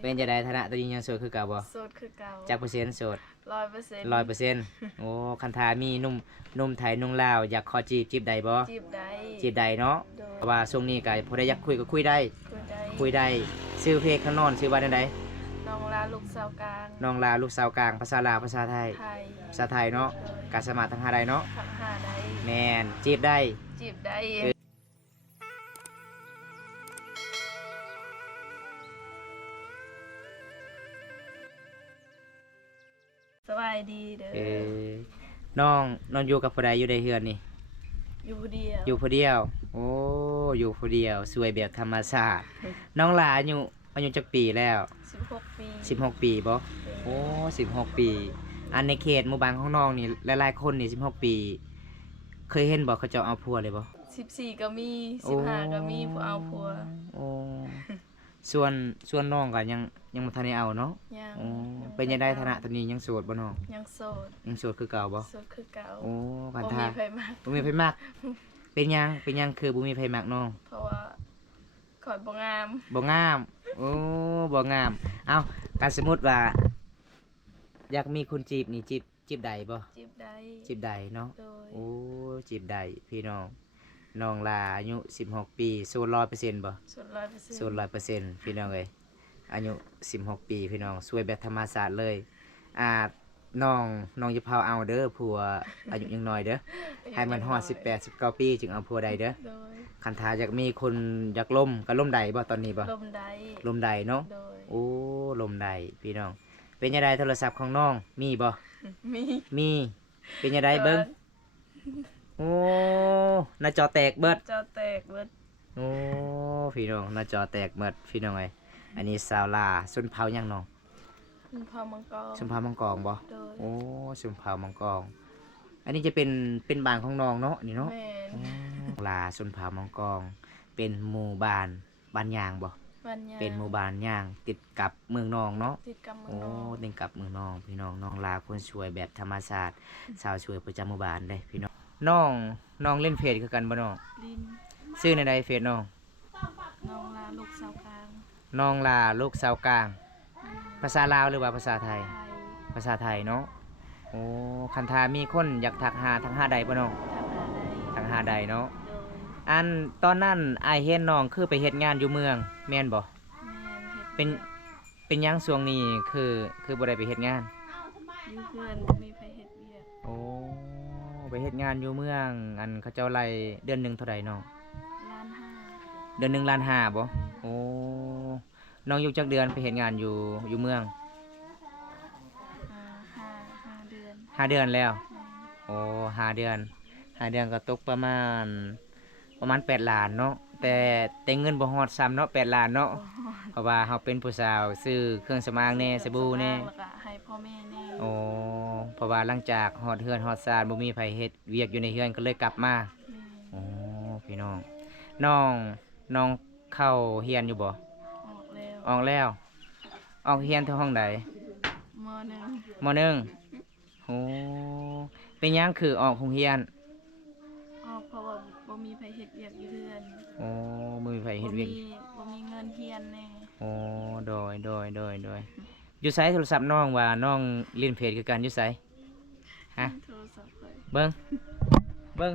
เป็นจะได้ฐานะตัวนี้ยังโสดคือเก่าบ่โสดคือเก่าจักเปอร์เซ็นต์โสด100% 100%โอ้คันทามีหนุ่มไทยหนุ่มลาวอยากขอจีบได้บ่จีบได้ จีบได้เนาะโดยเพราะว่าช่วงนี้ก็พอได้อยากคุยก็คุยได้คุยได้ชื่อเพลงข้างนอนชื่อว่าใดน้องลาลูกสาวกลางน้องลาลูกสาวกลางภาษาลาวภาษาไทยไทยภาษาไทยเนาะการสมัครทางหาใดเนาะทั้งหาได้แม่นจีบได้จีบได้สบายดีเด้อน้องอยู่กับผู้ใดอยู่ในเฮือนนี่อยู่ผู้เดียว อยู่ผู้เดียวโอ้อยู่ผู้เดียวสวยแบบธรรมชาติน้องหลาอายุจักปีแล้ว16 ปี16 ปีบ่โอ้16 ปีอันในเขตหมู่บ้านของน้องนี่หลายๆคนนี่16 ปีเคยเห็นบ่เขาเจ้าเอาผัวเลยบ่14ก็มี15ก็มีผู้เอาผัวโอ้ส่วนน้องก็ยังบ่ทันได้เอาเนาะยังโอ้เป็นจังได๋ฐานะตอนนี้ยังโสดบ่น้องยังโสดคือเก่าบ่โสดคือเก่าโอ้กันบ่ท่ามีไผมักบ่มีไผมักเป็นหยังคือบ่มีไผมักน้องเพราะว่าข่อยบ่งามบ่งามโอ้บ่งามเอ้าการสมมุติว่าอยากมีคนจีบนี่จีบได้บ่จีบได้เนาะโอ้จีบได้พี่น้องลาอายุ16 ปีโสด 100% บ่โสด 100% พี่น้องเอ้ยอายุ16 ปีพี่น้องสวยแบบธรรมชาติเลยน้องอย่าพาเอาเด้อผัวอายุยังน้อยเด้อให้มันฮอด18 19 ปีจึงเอาผัวได้เด้อคันถ้าอยากมีคนอยากล่มก็ล่มได้บ่ตอนนี้บ่ลมได้เนาะโอ้ล่มได้พี่น้องเป็นจังได๋โทรศัพท์ของน้องมีบ่มีเป็นจังได๋เบิ่งโอ้หน้าจอแตกเบิดโอ้พี่น้องหน้าจอแตกเบิดพี่น้องเอ้ยอันนี้สาวลาชนเผ่าหยังน้องชนเผ่ามังกรบ่โอ้ชนเผ่ามังกรอันนี้จะเป็นบ้านของน้องเนาะนี่เนาะลาชนเผ่ามังกรเป็นหมู่บ้านยางบ่เป็นหมู่บ้านยางติดกับเมืองนองเนาะโอ้ติดกับเมืองนองพี่น้องน้องลาคนสวยแบบธรรมชาติสาวสวยประจำหมู่บ้านเด้พี่น้องเล่นเฟซคือกันบ่น้องลินชื่อในใดเฟซน้องน้องลาลูกสาวกลางน้องลาลูกสาวกลางภาษาลาวหรือว่าภาษาไทยภาษาไทยเนาะโอ้คันทามีคนอยากทักหาทั้ง5ใดบ่น้องทั้ง5ใดเนาะอันตอนนั้นอ้ายเห็นน้องคือไปเฮ็ดงานอยู่เมืองแม่นบ่เป็นหยังช่วงนี้คือบ่ได้ไปเฮ็ดงานอยู่เพื่อนบ่มีไผเฮ็ดเวียกโอ้ไปเฮ็ดงานอยู่เมืองอันเขาเจ้าไล่เดือนนึงเท่าใดน้อง1,500,000เดือนนึง1,500,000บ่โอ้น้องอยู่จักเดือนไปเฮ็ดงานอยู่เมือง5 เดือน5 เดือนแล้วโอ้5 เดือนก็ตกประมาณ8 ล้านเนาะแต่เงินบ่ฮอดซ้ำเนาะ8 ล้านเนาะเพราะว่าเฮาเป็นผู้สาวซื้อเครื่องสำอางแน่สบู่แน่แล้วก็ให้พ่อแม่แน่โอ้เพราะว่าหลังจากฮอดเฮือนฮอดซ่านบ่มีไผเฮ็ดเวียกอยู่ในเฮือนก็เลยกลับมาโอ้พี่น้องเข้าเรียนอยู่บ่ออกแล้วออกเรียนที่ห้องใดม.1 โอ้เป็นหยังคือออกโรงเรียนเพราะว่าบ่มีไผเฮ็ดเวียกอยู่เรือนโอ้บ่มีไผเฮ็ดเวียกบ่มีเงินเรียนแน่โอ้โดยอยู่ไสโทรศัพท์น้องว่าน้องเล่นเพจคือกันอยู่ไสฮะโทรศัพท์เบิ่ง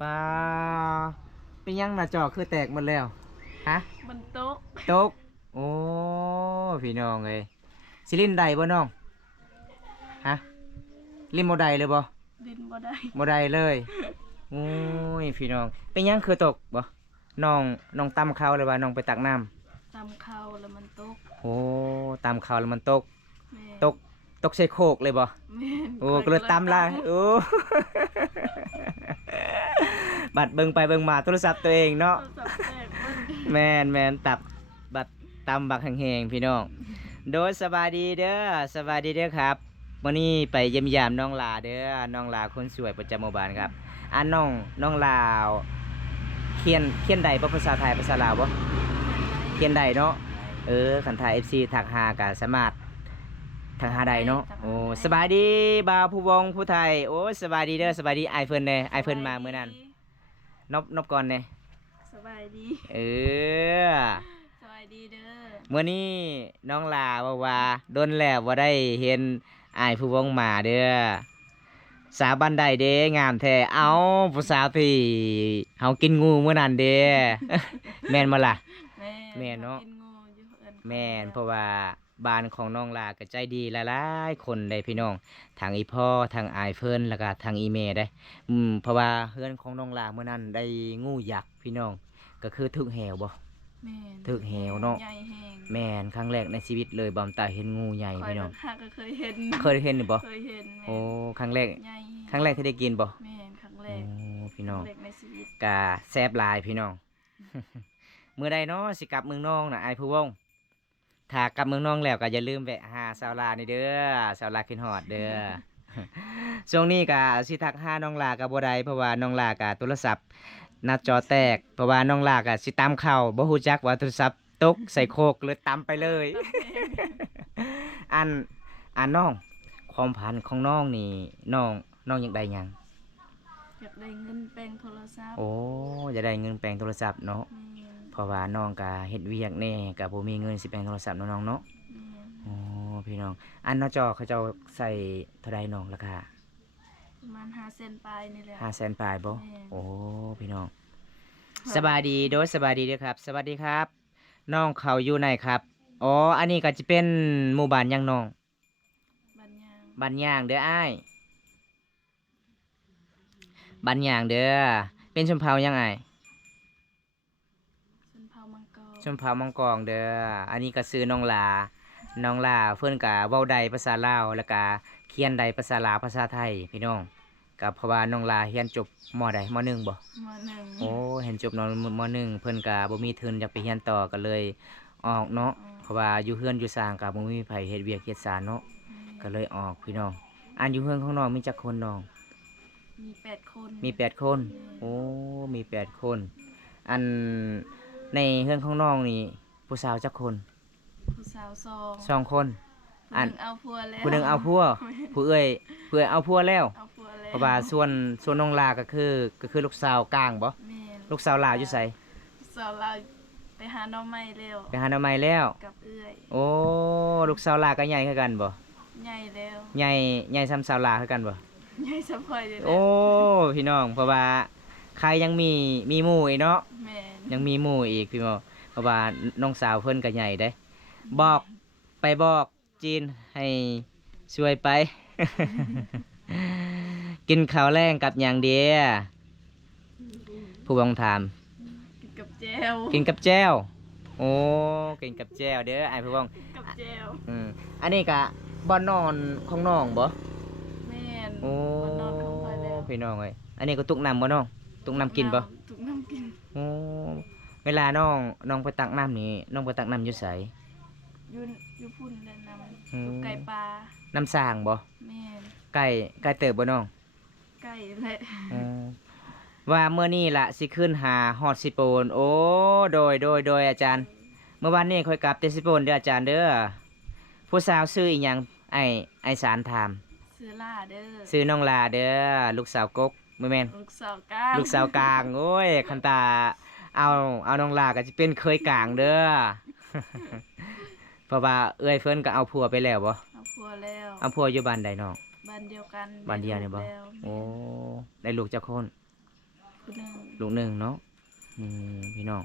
ปาเป็นหยังหน้าจอคือแตกหมดแล้วฮะมันตกโอ้พี่น้องเอ้ยสิลิ้นได้บ่น้องฮะลิ้นบ่ได้เลยบ่ลิ้นบ่ได้เลยโอ้ยพี่น้องเป็นหยังคือตกบ่น้องตำข้าวเลยว่าน้องไปตักน้ำตำข้าวแล้วมันตกโอ้ตำข้าวแล้วมันตกใส่โคกเลยบ่โอ้ก็เลยตำละโอ้บัดเบิ่งไปเบิ่งมาโทรศัพท์ตัวเองเนาะแม่นตับบัดตำบักแห้งๆพี่น้องโดยสบายดีเด้อครับวันนี้ไปเยี่ยมยามน้องลาเด้อน้องลาคนสวยประจำหมู่บ้านครับน้องลาวเขียนใดบ่ภาษาไทยภาษาลาวบ่เขียนใดเนาะคันถ่าย FC ทักหาก็สามารถทักหาได้เนาะโอ้สบายดีบ่าวผู้วงผู้ไทยโอ้สบายดีเด้อสบายดีไอเพิ่นแน่ไอเพิ่นมามื้อนั้นนบก่อนแน่สบายดีสบายดีเด้อ มื้อนี้น้องลาว่าโดนแล้วบ่ได้เห็นอ้ายผู้วงมาเด้อสาวบ้านใดเด้งามแท้เอ้าผู้สาวที่เฮากินงูมื้อนั้นเด้ แม่นบ่ล่ะ แม่เนาะ กินงูอยู่เอิ้น แม่นเพราะว่าบ้านของน้องลาก็ใจดีหลายๆคนได้พี่น้องทางอีพ่อทางอายเพิ่นแล้วก็ทางอีเมได้เพราะว่าเฮือนของน้องลาเมื่อนั้นได้งูยักษ์พี่น้องก็คือถึกแหวบ่ แม่น ถึกแหวเนาะ ใหญ่แฮง แม่นครั้งแรกในชีวิตเลยบอมตาเห็นงูใหญ่ ข้อย พี่น้อง หาก็เคยเห็น เคยเห็นหรือบ่ เคยเห็นแม่ โอ้ครั้งแรก ใหญ่แฮง ครั้งแรกที่ได้กินบ่ แม่นครั้งแร โอ้ ก พี่น้อง ครั้งแรกในชีวิต กะแซ่บหลายพี่น้อง มื้อใดเนาะสิกลับเมืองน้องน่ะอายผู้วงถ้ากลับเมืองน้องแล้วก็อย่าลืมแวะหาสาวลานี่เด้อสาวลาขึ้นฮอดเด้อ ช่วงนี้ก็สิทักหาน้องลาก็บ่ได้เพราะว่าน้องลาก็โทรศัพท์หน้าจอแตกเพราะว่าน้องลาก็สิตามข่าวบ่ฮู้จักว่าโทรศัพท์ตกใส่โคกเลยตามไปเลย อันน้องความพันของน้องนี่น้องอยากได้หยัง อยากได้เงินแปลงโทรศัพท์ โอ้อยากได้เงินแปลงโทรศัพท์เนาะ แม่น เพราะว่าน้องก็เฮ็ดเวียกแน่ก็บ่มีเงินสิแปลงโทรศัพท์เนาะน้องเนาะ แม่น โอ้พี่น้องอันหน้าจอเขาเจ้าใส่เท่าใดน้องราคา ประมาณ500,000ปลายนี่แหละ 500,000ปลายบ่ แม่น โอ้พี่น้องสบายดีโดยสบายดีเด้อครับ สวัสดีครับ น้องเขาอยู่ไหนครับอ๋ออันนี้ก็จะเป็นหมู่บ้านหยังน้อง บันยาง บ้านย่างเด้ออ้ายบ้านย่างเด้อเป็นชมเผ่ายังไง ชนเผ่ามังกร ชมเผ่ามังกรเด้ออันนี้ก็ซื้อน้องลาน้องลาเพิ่นก็เว้าใดภาษาลาวแล้วก็เขียนใดภาษาลาวภาษาไทยพี่น้องก็เพราะว่าน้องลาเรียนจบมใดมหนึ่งบ่ มหนึ่ง โอ้เห็นจบนอนมหนึ่งเพิ่นก็บ่มีทุนอยากไปเรียนต่อก็เลยออกเนาะเพราะว่าอยู่เฮือนอยู่สร้างก็บ่มีไผเฮ็ดเวียกเฮ็ดสารเนาะก็เลยออกพี่น้องอันอยู่เฮือนของน้องมีจักคนน้อง มี8 คน มี8คนโอ้มี8คนอันในเฮือนของน้องนี่ผู้สาวจักคน ผู้สาวสองคน อันเอาผัวแล้ว ผู้หนึงเอาผัวผู้เอ้ยเอาผัวแล้ว เอาผัวแล้ว เพราะว่าส่วนน้องลาก็คือลูกสาวกลางบ่ แม่น ลูกสาวลาวอยู่ไส สาวเราไปหาหน้องไม้เร็ว ไปหาหน่อไม้แล้ว กับเอื้อย โอ้ลูกสาวลาก็ใหญ่คือกันบ่ ใหญ่แล้ว ใหญ่ซ้ำสาวลาคือกันบ่ ใหญ่สะพอยเลย โอ้พี่น้องเพราะว่าใครยังมีหมู่อีกเนาะ แม่น ยังมีหมู่อีกพี่น้องเพราะว่าน้องสาวเพิ่นก็ใหญ่เด้ บอกไปบอกจีนให้ช่วยไป กินข้าวแรงกับอย่างเดียวผู้บังถาม กินกับแจว กินกับแจ้วโอ้กินกับแจ้วเด้อไอ้ผู้บัง กับแจว อันนี้ก็บ่อนนอนของน้องบ่ แม่น โอ้ บ่นอนของข้อยแล้ว พี่น้องเอ้ยอันนี้ก็ตุกน้ำบ่น้องตุกน้ำกินบ่ ทุกน้ำกิน โอ้เวลาน้องไปตักน้ำนี่น้องไปตักน้ำอยู่ไส อยู่พุ่นเลยนำ อืม อยู่ไก่ปลา น้ำสร้างบ่ แม่น ไก่เติบบ่น้อง ไก่แหละ ว่าเมื่อนี้ละสิขึ้นหาฮอดสิโปนโอ้โดยอาจารย์ เมื่อวานนี้ค่อยกลับเตสิโปนเด้ออาจารย์เด้อผู้สาวซื้ออีหยังไอสารถาม ซื้อล่าเด้อ ซื้อน้องลาเด้อลูกสาวกกบ่แม่น ลูกสาวก้าง ลูกสาวกลางโอ้ยคันตาเอาน้องลาก็จะเป็นเคยกลางเด้อ เพราะว่าเอ้ยเพิ่นก็เอาผัวไปแล้วบ่ เอาผัวแล้ว เอาผัวอยู่บ้านใดน้อง บ้านเดียวกัน บ้านเดียวนี่บ่ ได้ลูกแล้ว โอ้ได้ลูกจักคน คนหนึ่ง ลูกหนึ่งเนาะพี่น้อง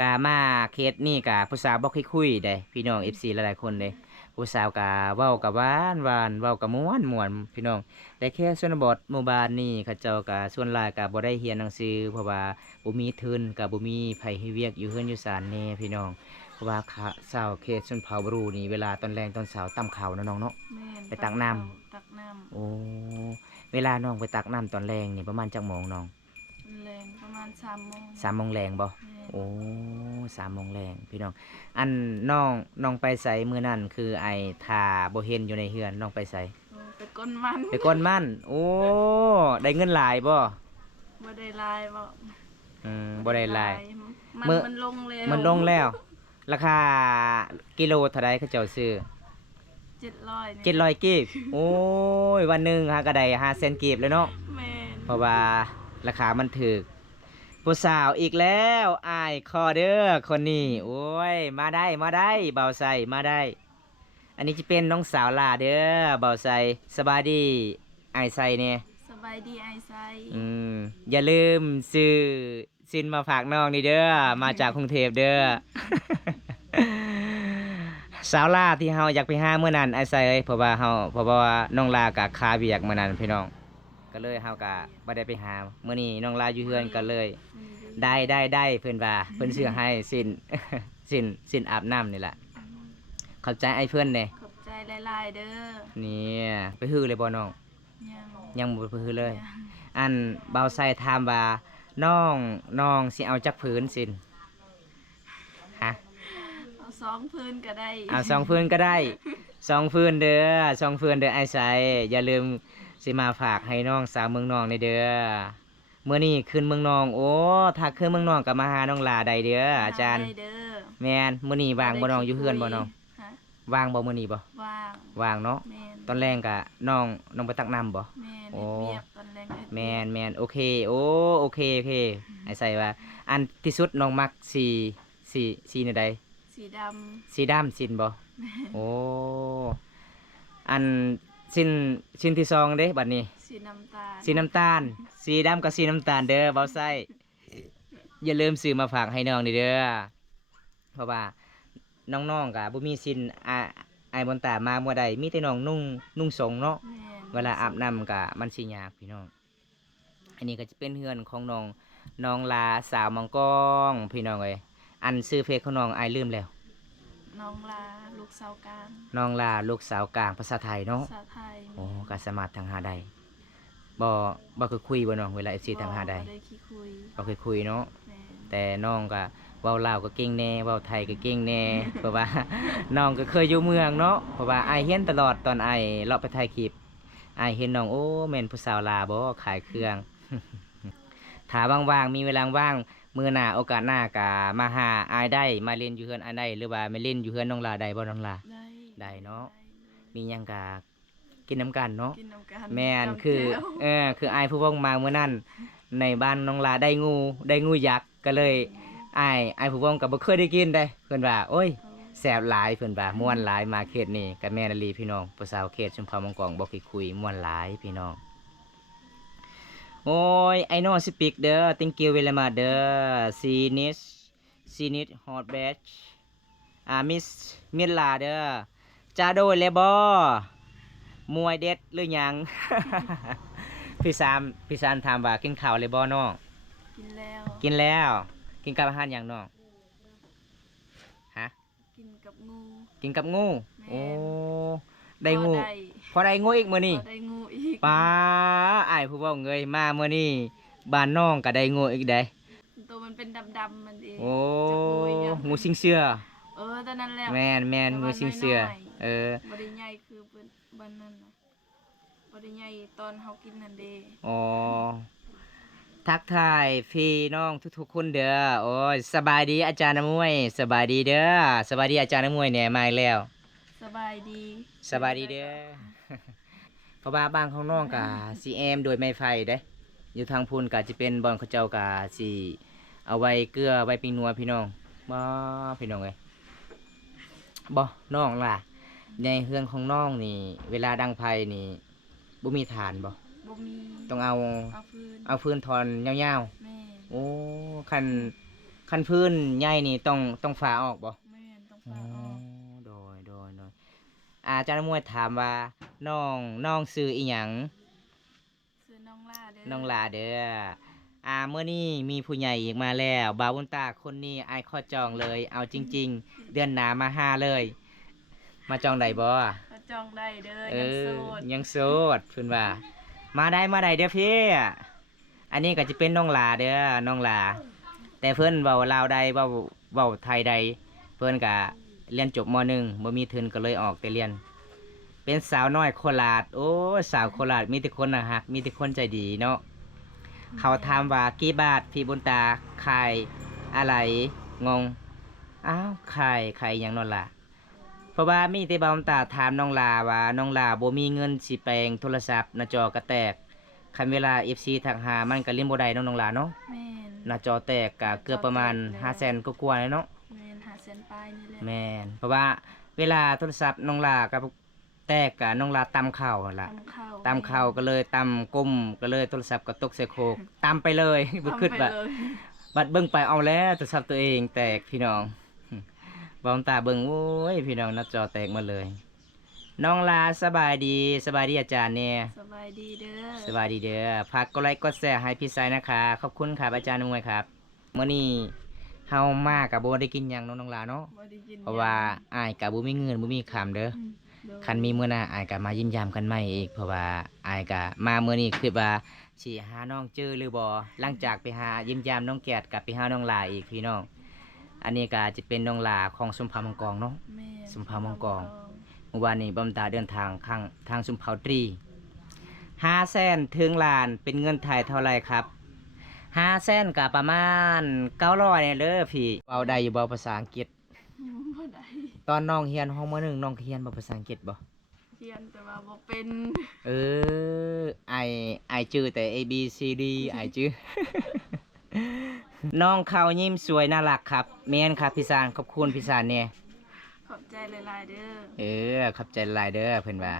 กามาเคสนี่กาผู้สาวบอกคุยได้พี่น้อง FC หลายๆคนเลยผู้สาวกาเว้ากับหวานเว้ากับม่วนพี่น้องแต่แค่ชนบทหมู่บ้านนี่เขาเจ้ากาส่วนหลายกาบ่ได้เรียนหนังสือเพราะว่าบ่มีทุนกาบ่มีไผให้เวียกอยู่เฮือนอยู่ศาลแน่พี่น้องเพราะว่าเช้าเคสชนเผ่าบรูนี่เวลาตอนแรงตอนเช้าตำข้าวเนาะน้องเนาะ แม่น ไปตักน้ ตักน้ โอ้เวลาน้องไปตักน้ำตอนแรงนี่ประมาณจักโมงน้อง ำแรงประมาณ3 โมง 3 โมงแรงบ่ แม่น โอ้3 โมงแรงพี่น้อง อันน้องไปใส่มือนั่นคือไอ้ทาบ่เห็นอยู่ในเฮือนน้องไปใส่ ไปก้นมัน ไปก้นมันโอ้ได้เงินหลายบ่ บ่ได้ลายบ่ บ่ได้หลาย มัน มื้อ มันลงแล้ว มันลงแล้ว ราคากิโลเท่าใดเขาเจ้าซื้อ 700นี่ 700กีบโอ้ยวันหนึงหาก็ได้5เซนกีบเลยเนาะ แม่น เพราะว่าราคามันถูก ผู้สาวอีกแล้วอายคอเด้อคนนี้โอ้ยมาได้เบาใส่มาได้ อันนี้จะเป็นน้องสาวลาเด้อเบาใส่สบายดีอายใส่เนี่ย สบายดีไอไซ อย่าลืมซื้อสินมาฝากน้องนี่เด้อมาจากกรุงเทพเด้อ สาวลาที่เฮาอยากไปหาเมื่อนั้นไอ้ใส่เอ้ยเพราะว่าน้องลากับคาเบียกเมื่อนั้นพี่น้องก็เลยเฮาก็บ่ได้ไปหามื้อนี้น้องลาอยู่เฮือนก็เลย ได้เพิ่นว่าเพิ่นซื้อให้สิน สินอาบน้ำนี่แหละขอบใจไอ้เพิ่นเด้ ขอบใจหลายๆเด้อ เนี่ยไปฮื้อเลยบ่น้อง ยัง ยังบ่ไปฮื้อเลย ยัง อันเบาใส่ถามว่าน้องสิเอาจักผืนสินฮะ เอา2พื้นก็ได้ เอา2ฟืนก็ได้2ฟืนเด้อ2ฟืนเด้อไอ้ใส่อย่าลืมสิมาฝากให้น้องสาวเมืองนองในเด้อมื้อนี้ขึ้นเมืองนองโอ้ถ้าขึ้นเมืองนองก็มาหาน้องลาได้เด้ออาจารย์ ได้เด้อ แม่นมื้อนี้ว่างบ่น้องอยู่เฮือนบ่น้อง ฮะ ว่างบ่มื้อนี้บ่ ว่าง ว่างเนาะ แม่น ตอนแรกก็น้องไปตักน้ำบ่ แม่น โอ้ เฮ็ดเวียกตอนแรงเฮ็ด แมนโอเคโอเคไอ้ใส่ว่า อันที่สุดน้องมักสีในใด สีด สีดำสินบ่ ำแม่น โอ้อันสินที่สองเด้บัดนี้ สีน้ำตาล สีน้ำตาล สีดำกับสีน้ำตาลเด้อเบาไส้อย่าลืมซื้อมาฝากให้น้องนี่เด้อเพราะว่าน้องๆกับบ่มีสินอายบนตามาเมื่อใดมีแต่น้องนุ่งสงเนาะ แม่น เวลาอาบน้ำกะมันสิยากพี่น้อง อันนี้ก็จะเป็นเฮือนของน้องลาสาวมังกรพี่น้องเอ้ยอันซื้อเฟซของน้องอายลืมแล้ว น้องลาลูกสาวกลาง น้องลาลูกสาวกลางภาษาไทยเนาะ ภาษาไทย โอ้ก็สามารถทางหาได้บ่คือคุยบ่น้องเวลา FC ทางหาได้ บ่ได้ขี้คุย บ่คือคุยเนาะ แม่น แต่น้องก็เว้าลาวก็เก่งแน่เว้าไทยก็เก่งแน่ เพราะว่า น้องก็เคยอยู่เมืองเนาะเพราะว่าอายเห็นตลอดตอนอายเลาะไปถ่ายคลิปอายเห็นน้องโอ้แม่นผู้สาวลาวบ่ขายเครื่อง ถ้าว่างๆมีเวลาว่างมื้อหน้าโอกาสหน้าก็มาหาอายได้มาเล่นอยู่เฮือนอายได้หรือว่ามาเล่นอยู่เฮือนน้องลาได้บ่น้องลา ได้ ได้เนาะ มีหยังก็กินน้ำกันเนาะ กินน้ำกัน แม่น จำ คือ แจ่ว คืออายผู้เว่องมาเมื่อนั้นในบ้านน้องลาได้งูยักษ์ก็เลยอายผู้เว่องก็บ่เคยได้กินได้เพิ่นว่าโอ้ยแซ่บหลายเพิ่นว่าม่วนหลายมาเขตนี้ก็แม่นอีหลีพี่น้องผู้สาวเขตชุมพรมังกรบ่เคยคุยม่วนหลายพี่น้องโอ้ย I know speak เด้อ thank you very much เด้อ see it hot batch miss มิลาเด้อจ้าโดยเลยบ่มวยเด็ดหรือหยัง พี่สามถามว่ากินข้าวเลยบ่น้อง กินแล้ว กินแล้วกินกับอาหารหยังน้องฮะ กินกับงู กินกับงู แม่น โอ้ได้งู พอ พอได้งูอีกมื้อนี้ พอได้งูอีก ป้าอ้ายผู้เว้าเงยมามื้อนี้บ้านน้องก็ได้งูอีกได้ ตัวมันเป็นดำๆมันเอง โอ้ จักงูอีกอย่าง งูสิงเสือ ตอนนั้นแหละ แม่นงูสิงเสือ แต่ว่าน้อยๆ เออ บ่ได้ใหญ่คือเพิ่นบ้านนั้นน่ะบ่ได้ใหญ่ตอนเฮากินนั่นเด้ อ๋อทักทายพี่น้องทุกๆคนเด้อโอ้ยสบายดีอาจารย์น้ำมวยสบายดีเด้อสบายดีอาจารย์น้ำมวยเนี่ยมาอีกแล้ว สบายดี สบายดีเด้อ เพราะว่าบ้านของน้องกะสีแอมโดยไม้ไฟเด้อยู่ทางพูนกะจะเป็นบอนเขาเจ้ากะสีเอาไว้เกลือไว้ปิ้งนัวพี่น้องบ่พี่น้องเอ้ยบ่น้องล่ะในเฮือนของน้องนี่ เวลาดังไฟนี่บ่มีฐานบ่ บ่มี ต้องเอา เอาพื้น ฟืนทอนยาว แม่น ๆโอ้คันพื้นใหญ่นี่ต้องฝาออกบ่ แม่นต้อง อ๋อ ฝาออก โดยอาจารย์มวยถามว่าน้องซื้ออีหยัง ซื้อน้องล่าเด้อ น้องลาเด้อเมื่อนี้มีผู้ใหญ่อีกมาแล้วบาวบุญตาคนนี้อายข้อจองเลย เอาจริง ๆ เดือนหนามาหาเลย มาจองได้บ่ เขาจองได้เด้อ เอ ยังโสด ยังโสดเพิ่นว่า มาได้เด้อพี่อันนี้ก็จะเป็นน้องลาเด้อน้องลา แต่เพิ่นเว้าลาวใดเว้าไทยใดเพิ่นก็เรียนจบม .1 บ่มีทุนก็เลยออกแต่เรียน เป็นสาวน้อยโคราชโอ้ยสาวโคราชมีแต่คนน่ารักมีแต่คนใจดีเนาะเขาถามว่ากี่บาทพี่บุญตาขายอะไรงงอ้าวขายหยังนั่นล่ะเพราะว่ามีแต่บ่าวบุญตาถามน้องลาว่าน้องลาบ่มีเงินสิแปลงโทรศัพท์หน้าจอกระแตก คันเวลา FC ทักหามันก็เล่นบ่ได้เนาะน้องหลาเนาะ แม่น หน้าจอแตกก็เกือบประมาณ 500,000 กว่าๆเลยเนาะ แม่น500,000ปลายนี่แหละ แม่นเพราะว่าเวลาโทรศัพท์น้องหลากับแตกกะน้องหลาตำเข่าหั่นล่ะ ตำข้าว ตำเข่าก็เลยตำก้มก็เลยโทรศัพท์ก็ตกใส่โคกตำไปเลยบ่คิดว่า ทำไปเลย บัดเบิ่งไปเอาแล้วโทรศัพท์ตัวเองแตกพี่น้องบองตาเบิ่งโอ้ยพี่น้องหน้าจอแตกหมาเลย น้องลาสบายดีอาจารย์เนี่ย สบายดีเด้อ สบายดีเด้อฝากกดไลค์กดแชร์ให้พี่ไซนะคะขอบคุณครับอาจารย์นุ่ยครับมื้อนี้เฮามากับบ่ได้กินหยังเนาะน้องลาเนาะ บ่ได้กิน เพราะว่าอ้ายก็บ่มีเงินบ่มีคำเด้อ โดย คันมีมื้อหน้าอ้ายก็มายิ้มยามกันใหม่อีกเพราะว่าอ้ายก็มามื้อนี้คิดว่าสิหาน้องเจอหรือบ่หลังจากไปหายิ้มยามน้องแกดกับไปหาน้องลาอีกพี่น้องอันนี้ก็จะเป็นน้องลาของสุมพามังกรเนาะ แม่น สุมภามังกร เมื่อวานนี้บำตาเดินทางทางสุมเผาตรี500,000ถึงล้านเป็นเงินไทยเท่าไหรครับ500,000กับประมาณ900เนี่ยเด้อพี่เอาได้อยู่บ่ภาษาอังกฤษ บ่ได้ ตอนน้องเรียนห้องม .1 น้องเรียนบ่ภาษาอังกฤษบ่ เรียนแต่ว่าบ่เป็น เออไอจื้อแต่ A B C D ไอจื้อ น้องเขายิ้มสวยน่ารักครับแม่นครับพี่สารขอบคุณพี่สารเนี่ย ขอบใจหลายๆเด้อ ขอบใจหลายเด้อเพิ่นว่า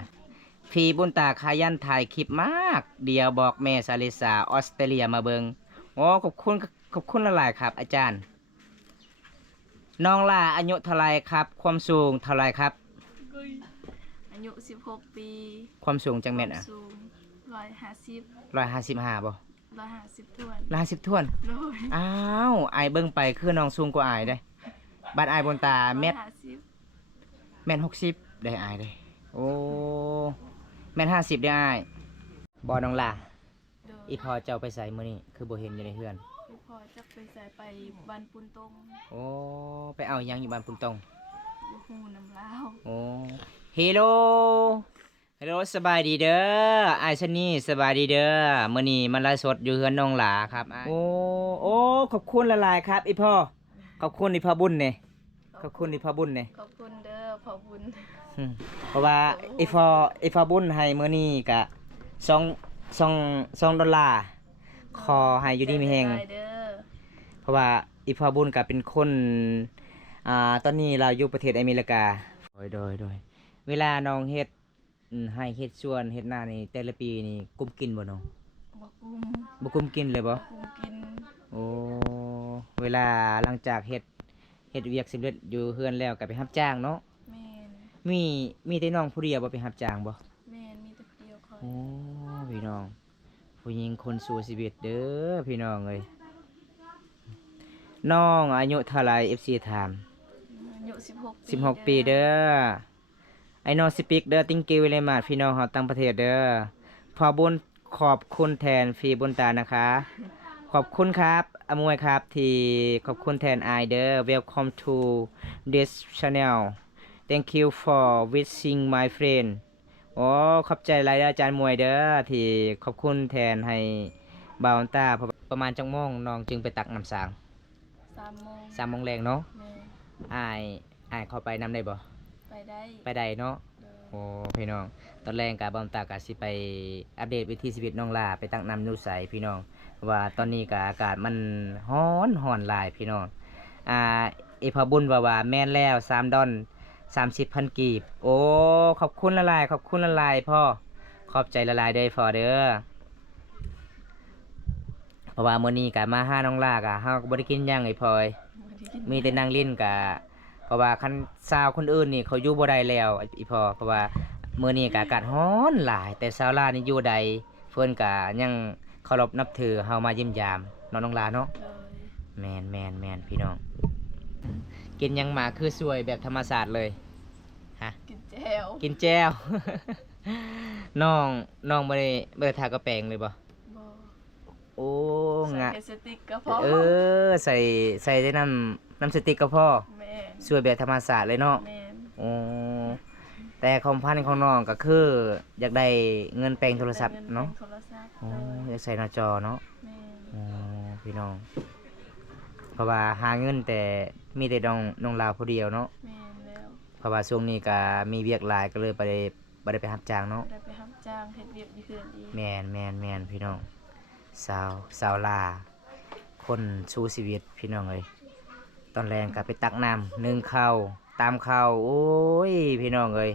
พี่บุญตาขยันถ่ายคลิปมาก เดียวบอกแม่ซาลิสาออสเตรเลียมาเบิงโอ้ขอบคุณหลายๆครับ อาจารย์ น้องล่าอายุเท่าไรครับ ความสูงเท่าไรครับ อายุ16 ปี ความสูงจังแม่นอ่ะ สูง150 155บ่ 150ถ้วน 150ถ้วน โดย อ้าวไอายเบิ่งไปคือน้องสูงกว่าอายได้บัดอายบนตาเม็ด 150 แม่น60ได้อายได้โอ้แม่น50ได้อายบ่น้องล่า โดย อีพอเจ้าไปใส่มื้อนี้คือบ่เห็นอยู่ในเฮือน พี่พอจักไปใส่ไปบ้านปุนตง โอ้ไปเอาหยังอยู่บ้านปุ่นตอง อยู่ฮู้น้ำลาว โอ้ฮัลโหลสบายดีเด้อไอ้ายชะนี่สบายดีเด้อมื้อนี้มันไลฟ์สดอยู่เฮือนน้องหลาครับอ้ายโอ้ขอบคุณหลายๆครับอีพ่อขอบคุณอีพ่อบุญเนี่ยขอบคุณอีพ่อบุญเนี่ย ขอบคุณเด้อพ่อบุญ เพราะว่าอีพ่อบุญให้มื้อนี้ก็2 $2ขอให้อยู่ดีมีแฮง ใจหลายเด้อ เพราะว่าอีพ่อบุญก็เป็นคนตอนนี้เราอยู่ประเทศอเมริกาโดยเวลาน้องเฮ็ดให้เฮ็ดสวนเฮ็ดนานี่แต่ละปีนี่กุมกินบ่น้อง บ่กุม บ่กุมกินเลยบ่ กุมกิน โอ้เวลาหลังจากเฮ็ดเวียกสำเร็จอยู่เฮือนแล้วก็ไปรับจ้างเนาะ แม่น มีแต่น้องผู้เดียวบ่ไปรับจ้างบ่ แม่นมีแต่ผู้เดียวคอย โอ้พี่น้อง ผู้หญิงคนสู้ชีวิตเด้อพี่น้องเอ้ยน้องอายุเท่าไหร่ FC ถาม อายุ16 16 ปีเด้อไอ้น้องสปิกเด้อติ้งกิวเลยมาพี่น้องเฮาต่างประเทศเด้อพอบุญขอบคุณแทนฟรีบุญตานะคะ ขอบคุณครับอมวยครับที่ขอบคุณแทนไอเด้อ Welcome to this channel Thank you for visiting my friend โอ้ขอบใจหลายเด้ออาจารย์มวยเด้อที่ขอบคุณแทนให้บ่าวตาประมาณจังโมงน้องจึงไปตักน้ำสาง 3โมง 3 โมงแรงเนาะ แม่ อ้ายเข้าไปนำได้บ่ ไปได้ ไปได้เนาะ เด้อ โอ้พี่น้องตอนแรกกับบอมตากะสิไปอัปเดตวิถีชีวิตน้องลาไปตั้งนำนูใสพี่น้องเพราะว่าตอนนี้กะอากาศมันฮ้อนหลายพี่น้องเอพอบุญว่าแม่นแล้ว3 ดอน 30,000 กีบโอ้ขอบคุณละลายขอบคุณละลายพ่อขอบใจละลายเด้อพ่อเด้อเพราะว่ามื้อนี้กะมาหาน้องลากะเฮาก็บ่ได้กินหยังไอ้พลอย บ่ได้กิน มีแต่นั่งเล่นกะเพราะว่าคันสาวคนอื่นนี่เขาอยู่บ่ได้แล้วอีพอเพราะว่ามื้อนี้ก็อากาศร้อนหลาย แต่สาวลาวนี่อยู่ใดเพิ่นก็ยังเคารพนับถือเฮามาเยี่ยมยามน้องลาเนาะ เลย แม่นพี่น้องกินหยังมาคือสวยแบบธรรมชาติเลยฮะ กินแจ่ว กินแจ่ว น้องบ่ได้ทากระแปรงเลยบ่ บ่ โอ้ ใส่ งะ แค่สติ๊กก็พอ ใส่ได้น้ำสติ๊กก็พอ แม่น สวยแบบธรรมชาติเลยเนาะ แม่น โอ้แต่ความพันของน้องก็คืออยากได้เงินแปลงโทรศัพท์เนาะ โทรศัพท์ โอ้ เลย อยากใส่หน้าจอเนาะ แม่น โอ้พี่น้อง เพราะว่าหาเงินแต่มีแต่น้องลาวผู้เดียวเนาะ แม่นแล้ว เพราะว่าช่วงนี้ก็มีเวียกหลายก็เลยไป บ่ได้ไปรับจ้างเนาะ ได้ไปรับจ้างเฮ็ดเวียกอยู่เฮือนอีก แม่นพี่น้องสาวลาคนสู้ชีวิตพี่น้องเอ้ยตอนแรงก็ไปตักน้ำนึ่งข้าวตามข้าวโอ้ยพี่น้องเอ้ย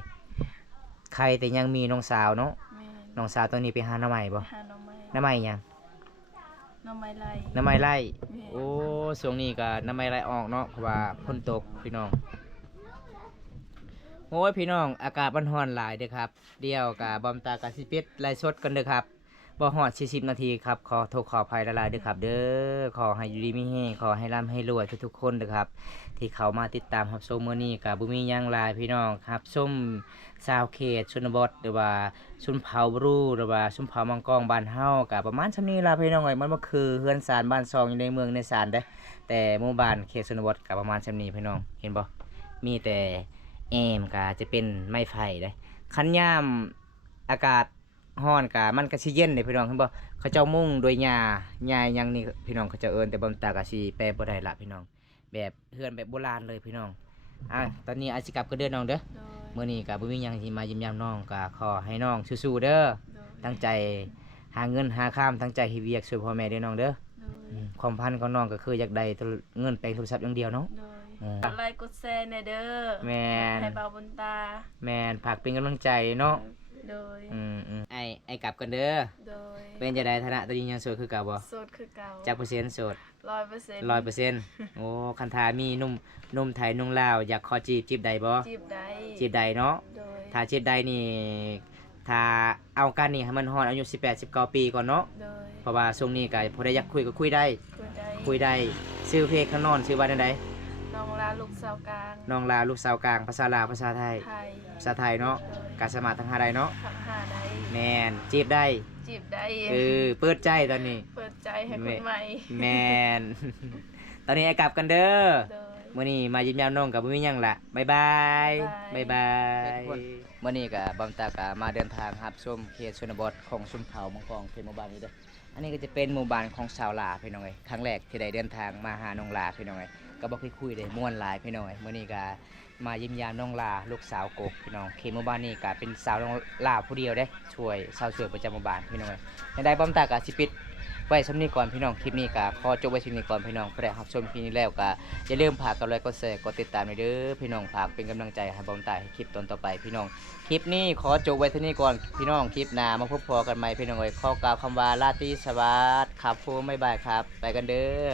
ใครแต่ยังมีน้องสาวเนาะ แม่น น้องสาวตอนนี้ไปหาหน้าใหม่บ่ หาหน่อไม้ หน้าใหม่หยัง หน่อไม้ไล่ หน้าใหม่ไล่ แม่น โอ้ช่วงนี้ก็หน้าใหม่ไล่ออกเนาะเพราะว่าฝนตกพี่น้องโอ้ยพี่น้องอากาศมันร้อนหลายเด้อครับเดี๋ยวกับบอมตากะสิปิดไลฟ์สดกันเด้อครับบ่ฮอด40นาทีครับขอโทษขออภัยละลายเด้อครับเด้อขอให้อยู่ดีมีแฮงขอให้ร่ำให้รวยทุกๆคนเด้อครับที่เขามาติดตามรับชมมื้อนี้ก็บ่มีหยังหลายพี่น้องครับชมชาวเขตชนบทหรือว่าชนเผ่าบรูหรือว่าชนเผ่ามังกรบ้านเฮาก็ประมาณส่ำนี้ล่ะพี่น้องเอ้ยมันบ่คือเฮือนศาลบ้านซองอยู่ในเมืองในศาลเด้อแต่หมู่บ้านเขตชนบทก็ประมาณส่ำนี้พี่น้องเห็นบ่มีแต่แอมก็จะเป็นไม้ไผ่เด้คันยามอากาศร้อนก็มันก็สิเย็นเด้พี่น้องเห็นบ่เขาเจ้ามุ่งด้วยหญ้าหยังนี่พี่น้องเขาเจ้าเอิ้นแต่บ่ตาก็สิแปลบ่ได้ละพี่น้องแบบเฮือนแบบโบราณเลยพี่น้องตอนนี้อาจสิกลับก็เด้อน้องเด้อ โดย มื้อนี้ก็บ่มีหยังที่มายิ้มยามน้องก็ขอให้น้องสู้ๆเด้อ โดย ตั้งใจหาเงินหาข้ามตั้งใจเฮ็ดเวียกช่วยพ่อแม่เด้อน้องเด้อ โดย ความพันของน้องก็คืออยากได้เงินแปลงโทรศัพท์อย่างเดียวเนาะ โดย อืม กดไลค์กดแชร์แน่เด้อ แม่น ให้เบาบนตา แม่นฝากเป็นกำลังใจเนาะ โดย ไอ้กลับกันเด้อ โดย เป็นจะได้ฐานะตอนนี้ยังโสดคือเก่าบ่ โสดคือเก่า จักเปอร์เซ็นต์โสด 100% 100%โอ้คันทามีหนุ่มไทยหนุ่มลาวอยากขอจีบได้บ่ จีบได้ จีบได้เนาะ โดย ถ้าจีบได้นี่ถ้าเอากันนี่ให้มันฮอดอายุ18 19ปีก่อนเนาะ โดย เพราะว่าช่วงนี้ก็พอได้อยากคุยก็คุยได้ คุยได้ ชื่อเพลงข้างนอนชื่อว่าจังได น้องลาลูกสาวกลาง น้องลาวลูกสาวกลางภาษาลาวภาษาไทย ไทย ภาษาไทยเนาะ โดย การสมัครทางหาใดเนาะ ทักหาได้ แม่นจีบได้ จีบได้ เปิดใจตอนนี้ เปิดใจให้คนใหม่ แม่น ตอนนี้ไอ้กลับกันเด้อ โดย มื้อนี้มายิ้มยามน้องกับบ่มีหยังละบ๊ายบาย บ๊ายบาย มื้อนี้ก็บอมตาก็มาเดินทางรับชมเขตชนบทของชุมเผ่ามังกรเขตหมู่บ้านนี้เด้ออันนี้ก็จะเป็นหมู่บ้านของชาวลาพี่น้องเอ้ยครั้งแรกที่ได้เดินทางมาหาน้องลาพี่น้องเอ้ยก็บ่เคยคุยได้ม่วนหลายพี่น้องเอ้ยมื้อนี้ก็มายิ้มยามน้องลาลูกสาวกกพี่น้องเขตหมู่บ้านนี้ก็เป็นสาวน้องลาผู้เดียวเด้ช่วยชาวสวยประจำหมู่บ้านพี่น้องเอ้ยในได้บอมตาก็สิปิดไว้สำนี้ก่อนพี่น้องคลิปนี้ก็ขอจบไว้สำนี้ก่อนพี่น้องเพื่อได้รับชมคลิปนี้แล้วก็อย่าลืมฝากกดไลค์กดแชร์กดติดตามด้วยเด้อพี่น้องฝากเป็นกำลังใจให้บอมตาให้คลิปตอนต่อไปพี่น้องคลิปนี้ขอจบไว้เท่านี้ก่อนพี่น้องคลิปหน้ามาพบพอกันใหม่พี่น้องเอ้ยขอกล่าวคำว่าราตรีสวัสดิ์ครับผมบ๊ายบายครับไปกันเด้อ